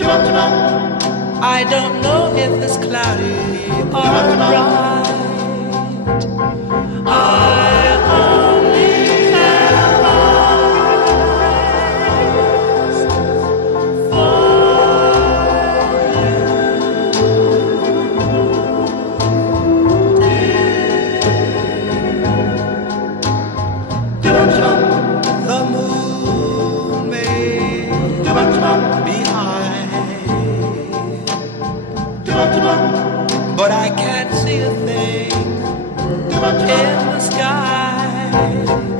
I don't know if it's cloudy or bright. I only have eyes for the moon may be high, but I can't see a thing in the sky.